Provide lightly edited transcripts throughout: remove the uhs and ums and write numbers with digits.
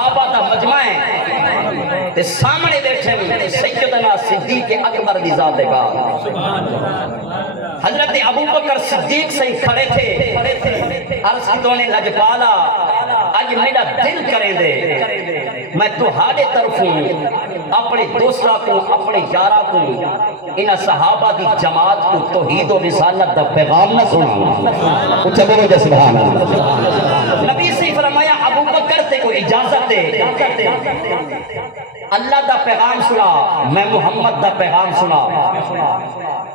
صحابہ دا مجمع ہے تے سامنے بیٹھے سیدنا صدیق اکبر دی ذات پاک حضرت ابو بکر صدیق سے کھڑے تھے عرض کی تو نے لجپالا آج میرا دل کریں دے میں تہاڈے طرفوں اپنے دوستاں کو اپنے یاراں کو ان صحابہ دی جماعت کو توحید و رسالت دا پیغام نہ سناؤں اچھا بولو جے سبحان اللہ نبی سے فرمایا ابو بکر تے کو اجازت دے اللہ دا پیغام سنا میں محمد دا پیغام سنا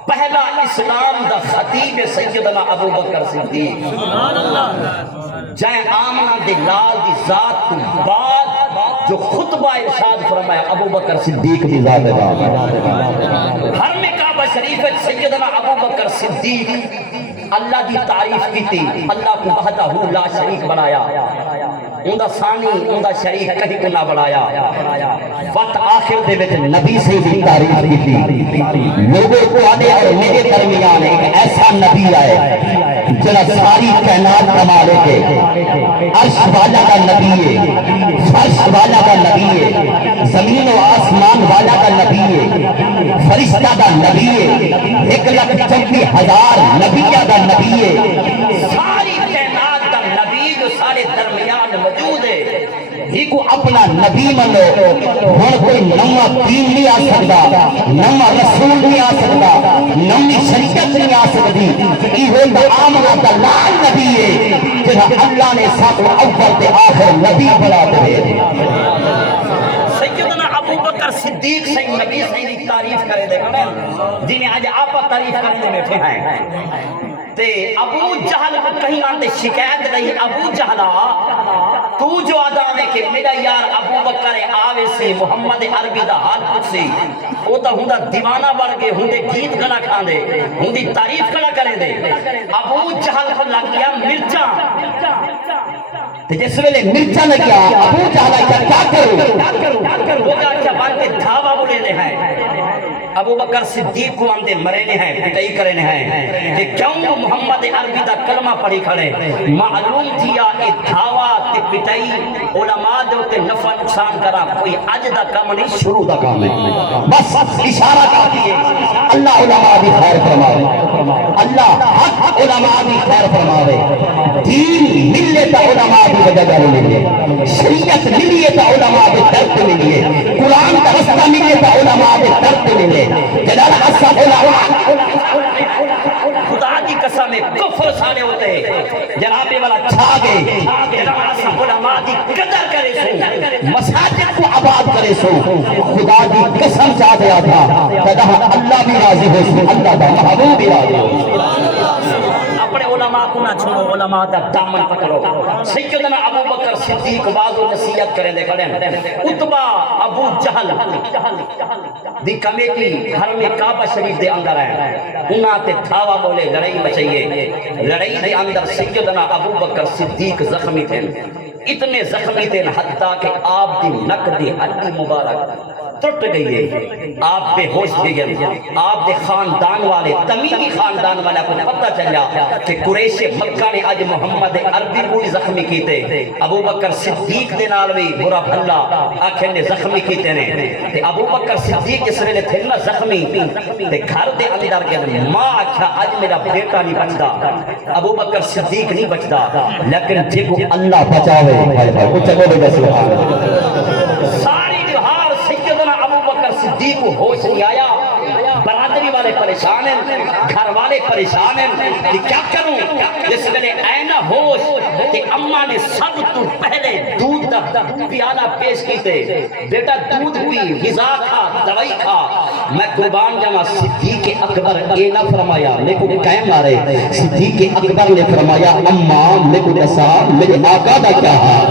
پہلا اسلام دا خطیب سیدنا ابو بکر صدیق جائے آمنہ دے لال دی ذات کو بعد جو خطبہ ارشاد فرمایا ابو بکر صدیق دی ذات ہر میں کعبہ شریف سیدنا ابو بکر صدیق اللہ دی تعریف کی تھی اللہ کو وحدہ لا شریک بنایا اندہ ثانی اندہ شریک کہیں کو نہ بنایا وقت آخر دے وچ نبی سے بھی تعریف کی تھی لوگوں کو آنے اور میرے درمیان ایک ایسا نبی آئے جنہ ساری کائنات کمالے کے عرش والا کا نبی ہے فرش والا کا نبی ہے زمین و آسمان والا کا نبی ہے فرشتہ کا نبی ہے 1,24,000 نبیہ کا نبی ہے ساری کائنات کا نبی جو سارے درمیان موجود ہے ہی کو اپنا نبی منو ہن کوئی نواں دین نہیں آ سکتا نواں رسول نہیں آ سکتا نویں شریعت نہیں آ سکتی یہ ہوتا آمنہ دا لال نبی ہے جہاں اللہ نے سب اول تے آخر نبی بنا دے سیدنا ابو بکر صدیق سے نبی سے تعریف کرے دے جنہیں آج آپ تعریف کرنے بیٹھے ہیں تے ابو جہل کو کہیں آنتے شکایت رہی ابو جہلہ تو جو آدھا ہے کہ میرا یار ابو بکر آوے سے محمد عربی دا حال کچھ سے وہ تو ہوں دا دیوانہ بڑھ کے ہوں دے گیت گنا کھان دے ہوں دی تعریف کنا کرے دے ابو جہل کو لگ گیا مرچا جس ویلے مرچا لگیا ابو جہل کیا کرو وہ کہا کیا بات کے دھاوا بولے دے ہیں ابو بکر صدیق کو آندے مرے نے ہیں پٹائی کرے نے ہیں کہ کیوں محمد عربی دا کلمہ پڑھی کھڑے معلوم تھیا کہ دھاوا تے پٹائی علماء دے ہوتے نفع نقصان کرا کوئی اج دا کام نہیں شروع دا کام ہے بس اشارہ کافی ہے اللہ علماء بھی خیر فرماوے اللہ حق علماء بھی خیر فرماوے دین ملے تا علماء بھی وجہ کرے ملے شریعت ملیے تا علماء بھی درد ملیے قرآن کا رستہ ملیے تا علماء بھی درد ملے جلال حسن علماء خدا کی قسم کفر سانے ہوتے ہیں جنابے والا چھا گئے جناب حسن علماء کی قدر کرے سو مساجد کو آباد کرے سو خدا کی قسم چاہ دیا تھا کہ اللہ بھی راضی ہو سو اللہ دا محبوب بھی راضی ہو اپنے علماء کو نہ چھوڑو علماء دا دامن پکڑو سیدنا ابو بکر صدیق بعض نصیحت کرے دے کھڑے اتبا ابو جہل دی کمیٹی گھر میں کعبہ شریف دے اندر ہے انہاں تے دھاوا بولے لڑائی مچائیے لڑائی دے اندر سیدنا ابو بکر صدیق زخمی تھے اتنے زخمی تھے حتیٰ کہ آپ دی نک دی ہڈی مبارک ٹوٹ گئی ہے آپ بے ہوش دے گئے آپ دے خاندان والے تمیمی خاندان والے کو پتہ چلیا کہ قریش مکہ نے آج محمد عربی کو زخمی کیتے ابو بکر صدیق دے نال بھی برا بھلا آنکھیں نے زخمی کیتے نے تے ابو بکر صدیق اس ویلے تھے نا زخمی تے گھر دے اندر گئے ماں آکھیا آج میرا بیٹا نہیں بچدا ابو بکر صدیق نہیں بچدا لیکن جیکو اللہ بچاوے کچھ بولے گا سبحان اللہ ساری جہار سیدنا ابو بکر صدیق کو ہوش نہیں آیا برادری والے پریشان ہیں گھر والے پریشان ہیں کہ کیا کروں جس میں اینا ہوش کہ اماں نے سب تو پہلے دودھ دا پیالہ پیش کیتے بیٹا دودھ پی غذا کھا دوائی کھا میں قربان جانا صدیق اکبر اے نہ فرمایا میرے کو قائم آ رہے صدیق اکبر نے فرمایا اماں میرے کو دسا میرے آقا دا کیا حال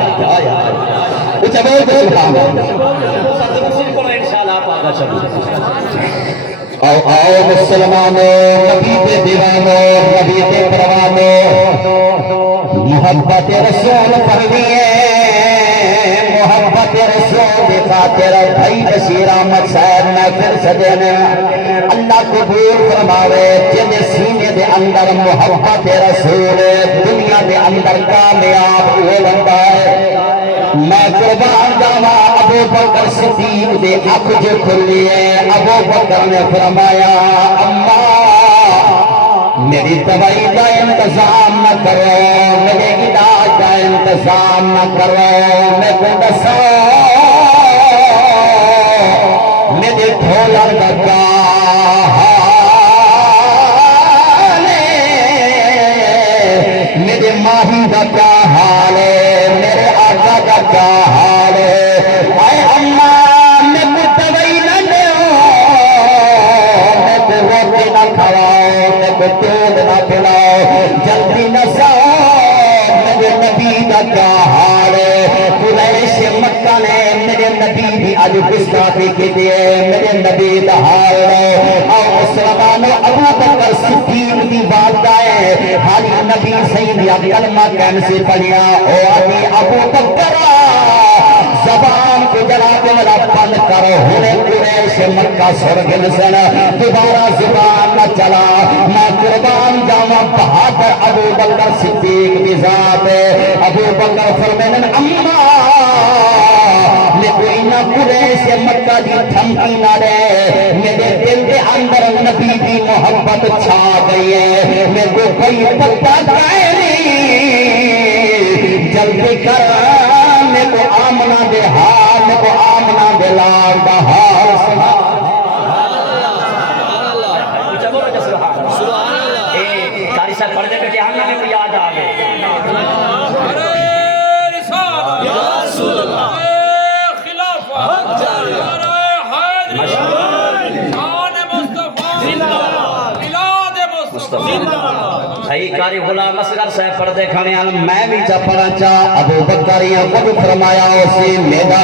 کچھ بول دے سبحان اللہ انشاءاللہ آپ آگا چلو آؤ آؤ مسلمانوں نبی کے دیوانوں نبی کے پروانوں محبت رسول پڑھنیے محبت رسول خاطر بھائی بشیر احمد صاحب محفل سجنے اللہ قبول فرماوے جن سینے دے اندر محبت رسول دنیا دے اندر کامیاب ہو بندہ ہے میں قربان جاواں ابو بکر صدیق دے اکھ جو کھلی ہے ابو بکر نے فرمایا اما میری دوائی کا انتظام نہ کرو میرے علاج کا انتظام نہ کرو میں کو دسو میرے ڈھولر کا کیا حال ہے میرے ماہی کا کیا حال ہے میرے آقا کا کیا حال ہے اے اماں میں کو دوائی نہ دیو میں کو روٹی نہ کھواؤ میں کو دودھ نہ پلاؤ جلدی نہ ساؤ میرے نبی کا کیا حال ہے قریش مکہ نے میرے نبی بھی آج گستاخی کی دیے میرے نبی کا حال ہے اور مسلمانوں ابو بکر صدیق دی والدہ ہے حالی نبی سیدیا کلمہ کہنے سے پڑھیا او ابو بکر زبان کو جناب والا بند کرو ہونے قریش مکہ سرگن سن دوبارہ زبان نہ چلا میں قربان جاواں بہادر ابو بکر صدیق کی ذات ابو بکر فرمائیں اما میں کوئی نہ قریش مکہ دی دھمکی نہ دے میرے دل کے اندر نبی کی محبت چھا گئی ہے میں کو کوئی پتہ نہیں جلدی کر میں کو آمنہ دے حال میں کو آمنہ دے لال دا حال قاری صاحب پڑھ دے بیٹے آمنہ میں کو یاد آگئے یا رسول اللہ خلافہ صحیح قاری غلام اصغر صاحب پڑھ دے کھانے میں بھی چا پڑھا چا ابو بکر یا خود فرمایا اسی میدان